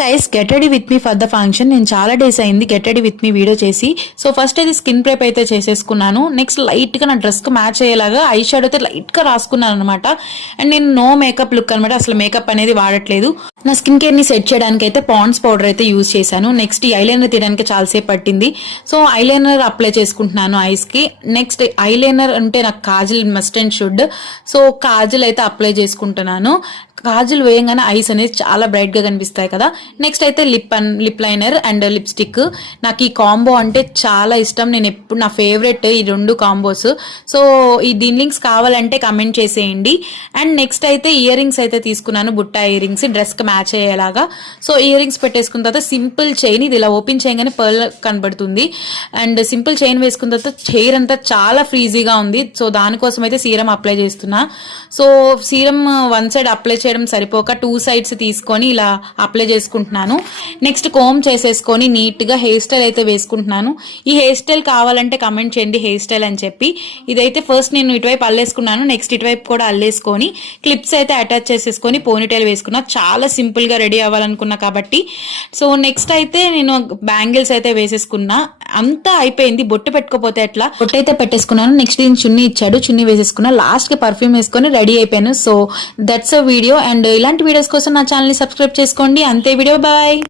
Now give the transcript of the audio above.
Guys, get ready with me for the function. నేను చాలా days అయింది get ready with me video చేసి. So first అయితే skin prep అయితే చేసేసుకున్నాను. నెక్స్ట్ లైట్ గా నా డ్రెస్ కు మ్యాచ్ అయ్యేలాగా ఐ షాడో అయితే లైట్ గా రాసుకున్నాను అనమాట. అండ్ నేను నో మేకప్ లుక్ అనమాట, అసలు మేకప్ అనేది వాడట్లేదు. నా స్కిన్ కేర్ ని సెట్ చేయడానికి అయితే పాండ్స్ పౌడర్ అయితే యూజ్ చేశాను. నెక్స్ట్ ఈ ఐలైనర్ తీయడానికి చాలాసేపు పట్టింది. సో ఐలైనర్ అప్లై చేసుకుంటున్నాను ఐస్ కి. నెక్స్ట్ ఐలైనర్ అంటే నాకు Kajal must and should. So Kajal అయితే అప్లై చేసుకుంటున్నాను. కాజల్ వేయంగానే ఐస్ అనేది చాలా బ్రైట్ గా కనిపిస్తాయి కదా. నెక్స్ట్ అయితే లిప్ లైనర్ అండ్ లిప్స్టిక్. నాకు ఈ కాంబో అంటే చాలా ఇష్టం. నేను ఎప్పుడు నా ఫేవరెట్ ఈ రెండు కాంబోస్. సో ఈ దీని లింక్స్ కావాలంటే కమెంట్ చేసేయండి. అండ్ నెక్స్ట్ అయితే ఇయర్ రింగ్స్ అయితే తీసుకున్నాను, బుట్ట ఇయర్ రింగ్స్ డ్రెస్ కి మ్యాచ్ అయ్యేలాగా. సో ఇయర్ రింగ్స్ పెట్టేసుకున్న తర్వాత సింపుల్ చైన్, ఇది ఇలా ఓపెన్ చేయగానే పర్ల్ కనబడుతుంది. అండ్ సింపుల్ చైన్ వేసుకున్న తర్వాత చైర్ అంతా చాలా ఫ్రీజీగా ఉంది. సో దానికోసం అయితే సీరం అప్లై చేస్తున్నా. So serum one side apply చేయడం సరిపోక 2 సైడ్స్ తీసుకొని ఇలా అప్లై చేసుకుంటున్నాను. నెక్స్ట్ కోమ్ చేసేసుకొని నీట్ గా హెయిర్ స్టైల్ అయితే వేసుకుంటున్నాను. ఈ హెయిర్ స్టైల్ కావాలంటే కమెంట్ చేయండి హెయిర్ స్టైల్ అని చెప్పి. ఇదైతే ఫస్ట్ నేను ఇటువైపు అల్లేసుకున్నాను, నెక్స్ట్ ఇటువైపు కూడా అల్లేసుకొని క్లిప్స్ అయితే అటాచ్ చేసేసుకొని పోనీటైల్ వేసుకున్నా. చాలా సింపుల్ గా రెడీ అవ్వాలనుకున్నా కాబట్టి. సో నెక్స్ట్ అయితే నేను బ్యాంగిల్స్ అయితే వేసేసుకున్నా. అంతా అయిపోయింది. బొట్టు పెట్టుకోపోతే ఎట్లా, బొట్టు అయితే పెట్టేసుకున్నాను. నెక్స్ట్ నేను చున్నీ ఇచ్చాడు, చున్నీ వేసేసుకున్నా. లాస్ట్ కి పర్ఫ్యూమ్ వేసుకొని రెడీ అయిపోయాను. So that's a video. And ఇలాంటి వీడియోస్ కోసం నా ఛానల్ ని సబ్స్క్రైబ్ చేసుకోండి. అంతే వీడియో, బాయ్.